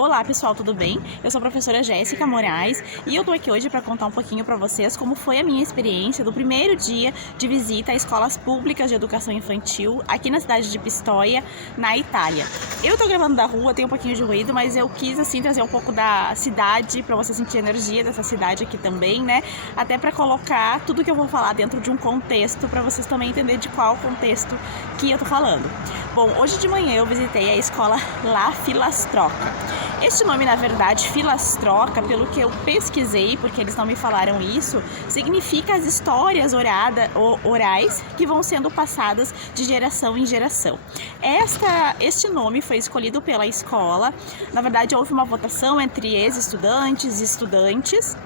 Olá pessoal, tudo bem? Eu sou a professora Jéssica Moraes e eu tô aqui hoje para contar um pouquinho para vocês como foi a minha experiência do primeiro dia de visita a escolas públicas de educação infantil aqui na cidade de Pistoia, na Itália. Eu tô gravando da rua, tem um pouquinho de ruído, mas eu quis assim trazer um pouco da cidade para você sentir a energia dessa cidade aqui também, né? Até para colocar tudo que eu vou falar dentro de um contexto para vocês também entenderem de qual contexto que eu tô falando. Bom, hoje de manhã eu visitei a escola La Filastroca. Este nome, na verdade, Filastroca, pelo que eu pesquisei, porque eles não me falaram isso, significa as histórias orais que vão sendo passadas de geração em geração. Este nome foi escolhido pela escola. Na verdade, houve uma votação entre ex-estudantes e estudantes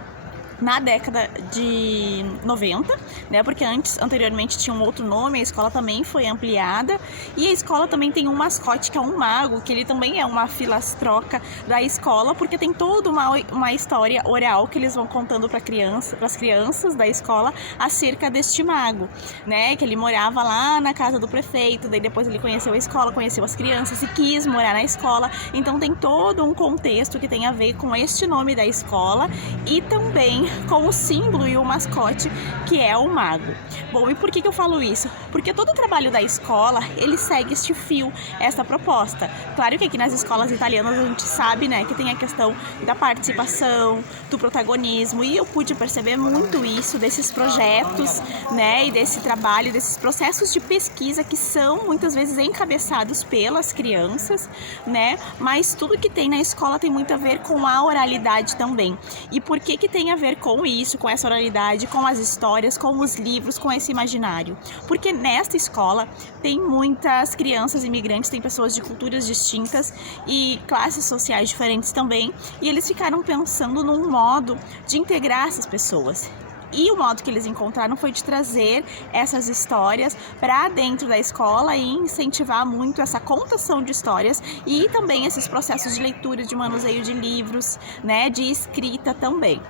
na década de 90, né? Porque anteriormente tinha um outro nome, a escola também foi ampliada e a escola também tem um mascote que é um mago, que ele também é uma filastroca da escola, porque tem toda uma história oral que eles vão contando para as crianças da escola acerca deste mago, né? Que ele morava lá na casa do prefeito, daí depois ele conheceu a escola, conheceu as crianças e quis morar na escola, então tem todo um contexto que tem a ver com este nome da escola e também com o símbolo e o mascote que é o mago. Bom, e por que eu falo isso? Porque todo o trabalho da escola, ele segue este fio, essa proposta. Claro que aqui nas escolas italianas a gente sabe, né, que tem a questão da participação, do protagonismo, e eu pude perceber muito isso desses projetos, né, e desse trabalho, desses processos de pesquisa que são muitas vezes encabeçados pelas crianças, né, mas tudo que tem na escola tem muito a ver com a oralidade também. E por que tem a ver com isso, com essa oralidade, com as histórias, com os livros, com esse imaginário? Porque nesta escola tem muitas crianças imigrantes, tem pessoas de culturas distintas e classes sociais diferentes também, e eles ficaram pensando num modo de integrar essas pessoas. E o modo que eles encontraram foi de trazer essas histórias para dentro da escola e incentivar muito essa contação de histórias e também esses processos de leitura, de manuseio de livros, né, de escrita também.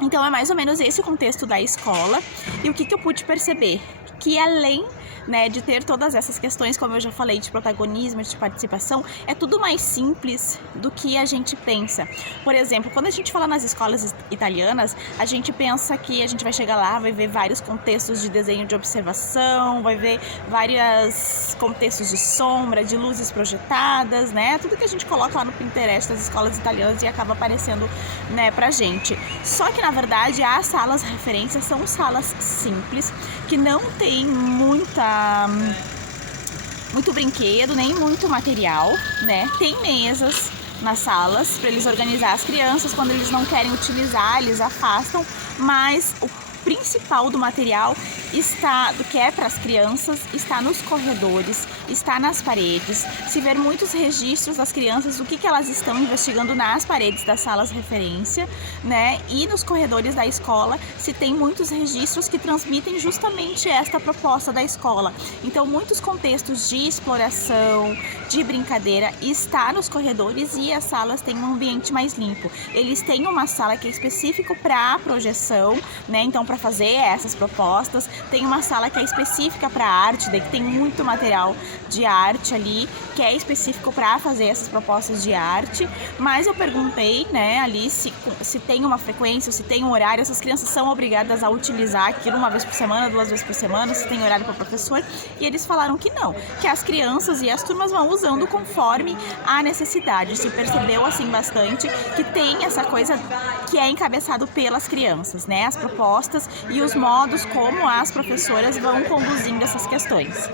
Então é mais ou menos esse o contexto da escola. E o que eu pude perceber? Que além, né, de ter todas essas questões, como eu já falei, de protagonismo, de participação, é tudo mais simples do que a gente pensa. Por exemplo, quando a gente fala nas escolas italianas, a gente pensa que a gente vai chegar lá, vai ver vários contextos de desenho de observação, vai ver vários contextos de sombra, de luzes projetadas, né? Tudo que a gente coloca lá no Pinterest das escolas italianas e acaba aparecendo, né, pra gente. Só que, na verdade, as salas referências são salas simples, que não tem muito brinquedo, nem muito material, né? Tem mesas nas salas para eles organizar as crianças. Quando eles não querem utilizar, eles afastam, mas o principal do material do que é para as crianças está nos corredores, está nas paredes. Se ver muitos registros das crianças do que elas estão investigando nas paredes das salas referência, né? E nos corredores da escola se tem muitos registros que transmitem justamente esta proposta da escola. Então muitos contextos de exploração, de brincadeira está nos corredores e as salas têm um ambiente mais limpo. Eles têm uma sala que é específico para projeção, né? Então para fazer essas propostas, tem uma sala que é específica para arte, daí que tem muito material de arte ali, que é específico para fazer essas propostas de arte. Mas eu perguntei, né, ali se tem uma frequência, se tem um horário, essas crianças são obrigadas a utilizar aquilo uma vez por semana, 2 vezes por semana, se tem horário para professor, e eles falaram que não, que as crianças e as turmas vão usando conforme a necessidade. Se percebeu assim bastante que tem essa coisa que é encabeçado pelas crianças, né, as propostas e os modos como as professoras vão conduzindo essas questões.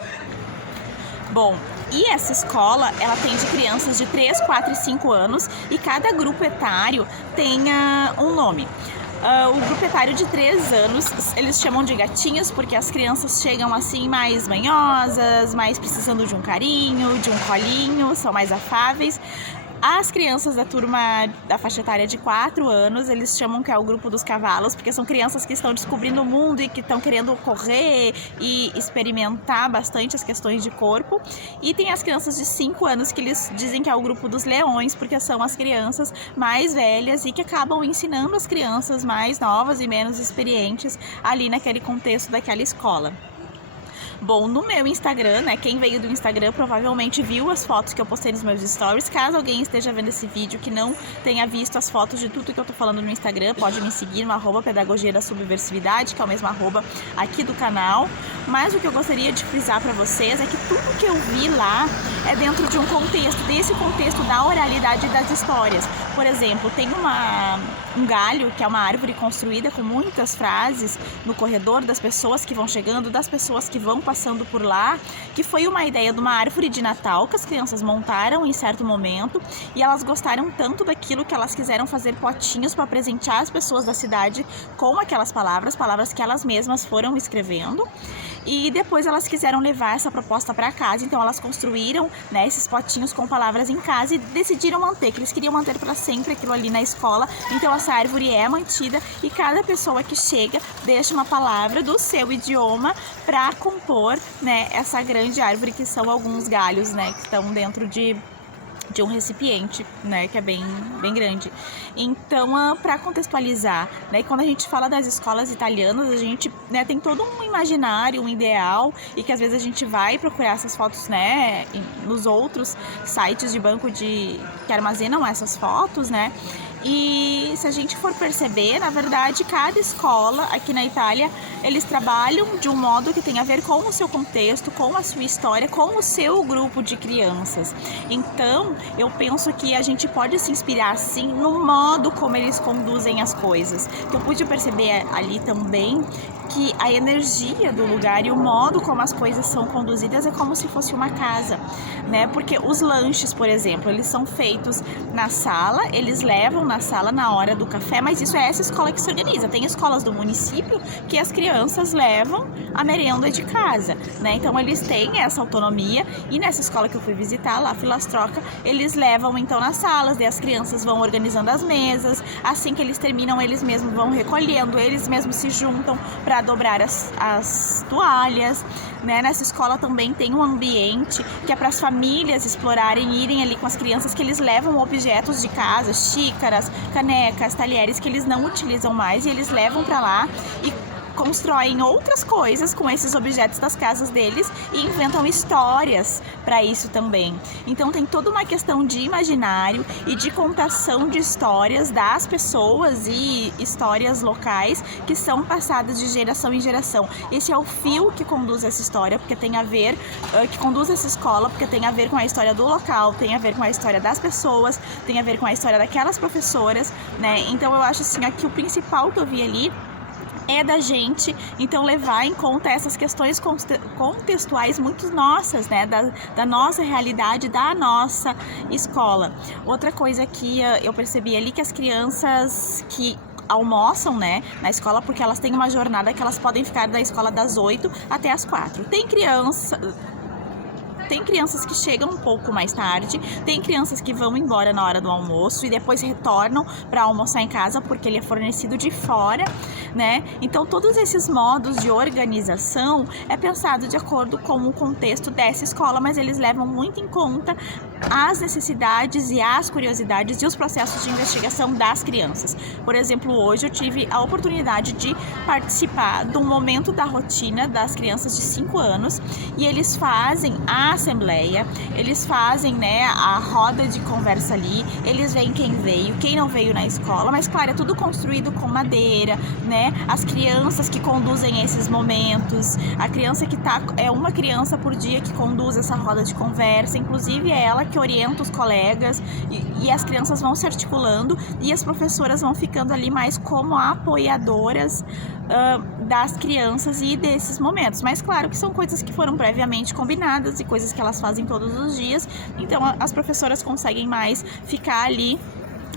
Bom, e essa escola, ela tem de crianças de 3, 4 e 5 anos e cada grupo etário tem um nome. O grupo etário de 3 anos, eles chamam de gatinhos porque as crianças chegam assim mais manhosas, mais precisando de um carinho, de um colinho, são mais afáveis. As crianças da turma da faixa etária de 4 anos, eles chamam que é o grupo dos cavalos, porque são crianças que estão descobrindo o mundo e que estão querendo correr e experimentar bastante as questões de corpo. E tem as crianças de 5 anos que eles dizem que é o grupo dos leões, porque são as crianças mais velhas e que acabam ensinando as crianças mais novas e menos experientes ali naquele contexto daquela escola. Bom, no meu Instagram, né, quem veio do Instagram provavelmente viu as fotos que eu postei nos meus stories. Caso alguém esteja vendo esse vídeo que não tenha visto as fotos de tudo que eu tô falando no Instagram, pode me seguir no @pedagogia da subversividade, que é o mesmo arroba aqui do canal. Mas o que eu gostaria de frisar para vocês é que tudo que eu vi lá é dentro de um contexto, desse contexto da oralidade das histórias. Por exemplo, tem um galho, que é uma árvore construída com muitas frases no corredor das pessoas que vão chegando, das pessoas que vão passando por lá, que foi uma ideia de uma árvore de Natal que as crianças montaram em certo momento, e elas gostaram tanto daquilo que elas quiseram fazer potinhos para presentear as pessoas da cidade com aquelas palavras que elas mesmas foram escrevendo. E depois elas quiseram levar essa proposta para casa, então elas construíram, né, esses potinhos com palavras em casa e decidiram manter, que eles queriam manter para sempre aquilo ali na escola. Então essa árvore é mantida e cada pessoa que chega deixa uma palavra do seu idioma para compor, né, essa grande árvore, que são alguns galhos, né, que estão dentro de um recipiente, né, que é bem grande. Então, para contextualizar, né, quando a gente fala das escolas italianas, a gente, né, tem todo um imaginário, um ideal, e que às vezes a gente vai procurar essas fotos, né, nos outros sites de banco que armazenam essas fotos, né. E se a gente for perceber, na verdade, cada escola aqui na Itália, eles trabalham de um modo que tem a ver com o seu contexto, com a sua história, com o seu grupo de crianças. Então, eu penso que a gente pode se inspirar, sim, no modo como eles conduzem as coisas. Que eu pude perceber ali também que a energia do lugar e o modo como as coisas são conduzidas é como se fosse uma casa, né? Porque os lanches, por exemplo, eles são feitos na sala, eles levam na sala na hora do café, mas isso é essa escola que se organiza. Tem escolas do município que as crianças levam a merenda de casa, né? Então eles têm essa autonomia, e nessa escola que eu fui visitar, lá Filastroca, eles levam então nas salas, e as crianças vão organizando as mesas, assim que eles terminam, eles mesmos vão recolhendo, eles mesmos se juntam para dobrar as toalhas, né? Nessa escola também tem um ambiente que é para as famílias explorarem, irem ali com as crianças, que eles levam objetos de casa, xícaras, canecas, talheres que eles não utilizam mais, e eles levam para lá e constroem outras coisas com esses objetos das casas deles e inventam histórias para isso também. Então tem toda uma questão de imaginário e de contação de histórias das pessoas e histórias locais que são passadas de geração em geração. Esse é o fio que conduz essa história, porque tem a ver, que conduz essa escola, porque tem a ver com a história do local, tem a ver com a história das pessoas, tem a ver com a história daquelas professoras, né? Então eu acho assim, aqui o principal que eu vi ali é da gente, então, levar em conta essas questões contextuais muito nossas, né, da nossa realidade, da nossa escola. Outra coisa que eu percebi ali, que as crianças que almoçam, né, na escola, porque elas têm uma jornada que elas podem ficar da escola das 8 até as 4. Tem crianças que chegam um pouco mais tarde, tem crianças que vão embora na hora do almoço e depois retornam para almoçar em casa, porque ele é fornecido de fora, né? Então, todos esses modos de organização é pensado de acordo com o contexto dessa escola, mas eles levam muito em conta as necessidades e as curiosidades e os processos de investigação das crianças. Por exemplo, hoje eu tive a oportunidade de participar de um momento da rotina das crianças de 5 anos, e eles fazem a assembleia, eles fazem, né, a roda de conversa ali, eles veem quem veio, quem não veio na escola, mas claro, é tudo construído com madeira, né? As crianças que conduzem esses momentos, a criança que é uma criança por dia que conduz essa roda de conversa, inclusive é ela que orienta os colegas, e as crianças vão se articulando e as professoras vão ficando ali mais como apoiadoras das crianças e desses momentos. Mas claro que são coisas que foram previamente combinadas e coisas que elas fazem todos os dias, então as professoras conseguem mais ficar ali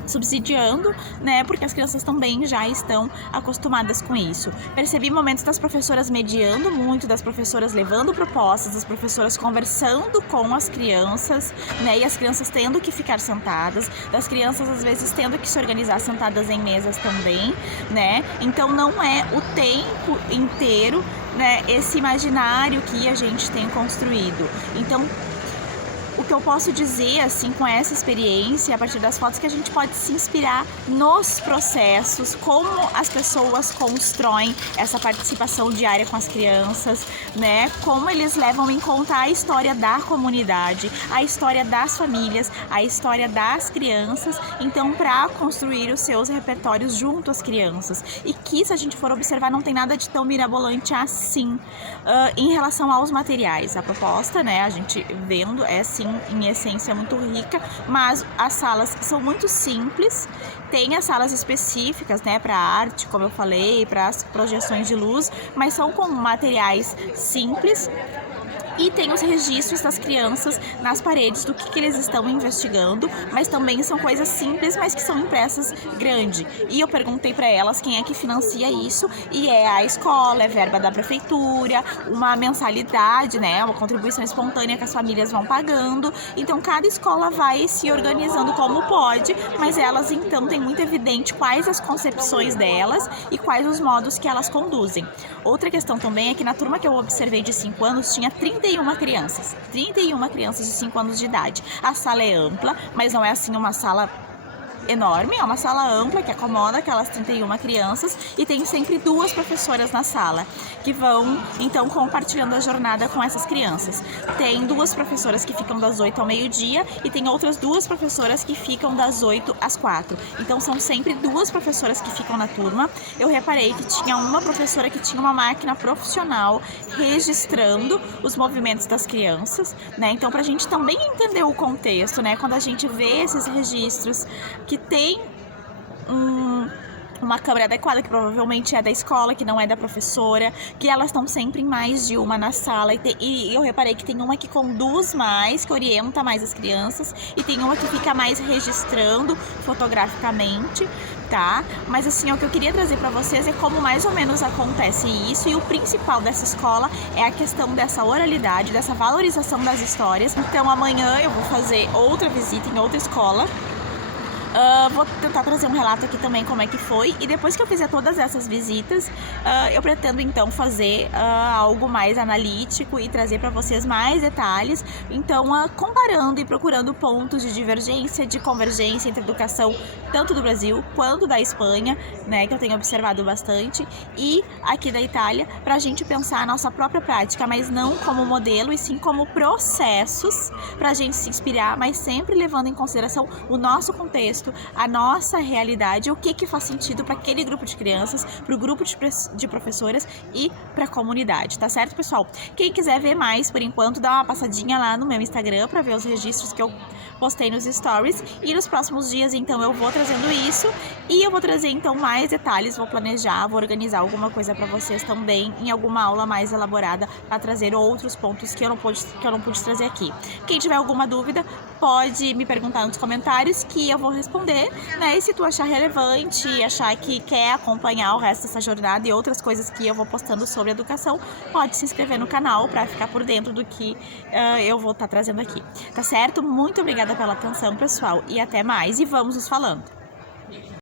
subsidiando, né, porque as crianças também já estão acostumadas com isso. Percebi momentos das professoras mediando muito, das professoras levando propostas, das professoras conversando com as crianças, né, e as crianças tendo que ficar sentadas, das crianças às vezes tendo que se organizar sentadas em mesas também, né, então não é o tempo inteiro, né, esse imaginário que a gente tem construído. Então, o o que eu posso dizer, assim, com essa experiência, a partir das fotos, que a gente pode se inspirar nos processos, como as pessoas constroem essa participação diária com as crianças, né? Como eles levam em conta a história da comunidade, a história das famílias, a história das crianças, então, para construir os seus repertórios junto às crianças. E que, se a gente for observar, não tem nada de tão mirabolante assim. Em relação aos materiais, a proposta, né, a gente vendo, é sim, em essência, muito rica, mas as salas são muito simples. Tem as salas específicas, né, para arte, como eu falei, para as projeções de luz, mas são com materiais simples. E tem os registros das crianças nas paredes do que eles estão investigando, mas também são coisas simples, mas que são impressas grande. E eu perguntei para elas quem é que financia isso, e é a escola, é verba da prefeitura, uma mensalidade, né, uma contribuição espontânea que as famílias vão pagando. Então cada escola vai se organizando como pode, mas elas então têm muito evidente quais as concepções delas e quais os modos que elas conduzem. Outra questão também é que na turma que eu observei de 5 anos tinha 31 crianças de 5 anos de idade. A sala é ampla, mas não é assim uma sala enorme, é uma sala ampla que acomoda aquelas 31 crianças, e tem sempre 2 professoras na sala que vão então compartilhando a jornada com essas crianças. Tem 2 professoras que ficam das 8 ao meio-dia e tem outras 2 professoras que ficam das 8 às 4. Então são sempre 2 professoras que ficam na turma. Eu reparei que tinha uma professora que tinha uma máquina profissional registrando os movimentos das crianças, né? Então, pra gente também entender o contexto, né? Quando a gente vê esses registros que tem uma câmera adequada, que provavelmente é da escola, que não é da professora, que elas estão sempre em mais de uma na sala, e eu reparei que tem uma que conduz mais, que orienta mais as crianças, e tem uma que fica mais registrando fotograficamente, tá? Mas assim, o que eu queria trazer para vocês é como mais ou menos acontece isso, e o principal dessa escola é a questão dessa oralidade, dessa valorização das histórias. Então amanhã eu vou fazer outra visita em outra escola. Vou tentar trazer um relato aqui também como é que foi, e depois que eu fizer todas essas visitas, eu pretendo então fazer algo mais analítico e trazer para vocês mais detalhes, então comparando e procurando pontos de divergência, de convergência entre a educação tanto do Brasil quanto da Espanha, né, que eu tenho observado bastante, e aqui da Itália, para a gente pensar a nossa própria prática, mas não como modelo, e sim como processos para a gente se inspirar, mas sempre levando em consideração o nosso contexto, a nossa realidade, o que faz sentido para aquele grupo de crianças, para o grupo de professoras e para a comunidade, tá certo, pessoal? Quem quiser ver mais, por enquanto, dá uma passadinha lá no meu Instagram para ver os registros que eu postei nos stories, e nos próximos dias, então, eu vou trazendo isso, e eu vou trazer, então, mais detalhes, vou planejar, vou organizar alguma coisa para vocês também, em alguma aula mais elaborada, para trazer outros pontos que eu não pude trazer aqui. Quem tiver alguma dúvida, pode me perguntar nos comentários, que eu vou responder, né? E se tu achar relevante e achar que quer acompanhar o resto dessa jornada e outras coisas que eu vou postando sobre educação, pode se inscrever no canal para ficar por dentro do que eu vou estar trazendo aqui, tá certo? Muito obrigada pela atenção, pessoal, e até mais, e vamos nos falando.